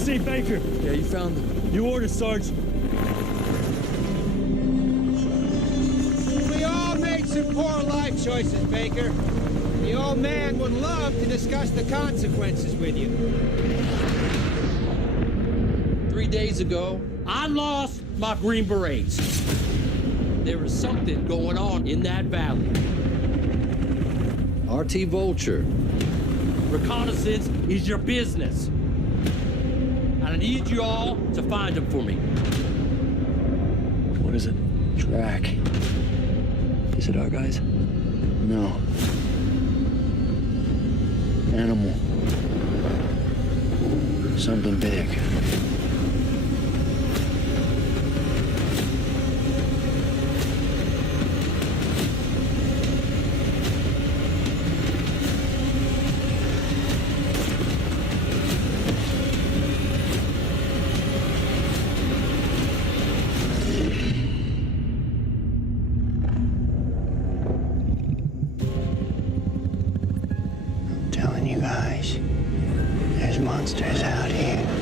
see Baker. Yeah, you found them. You order, Sarge. We all made some poor life choices, Baker. The old man would love to discuss the consequences with you. 3 days ago, I lost my Green Berets. There was something going on in that valley. RT Vulture. Reconnaissance is your business. And I need you all to find them for me. What is it? Track. Is it our guys? No. Animal. Something big. I'm telling you guys, there's monsters out here.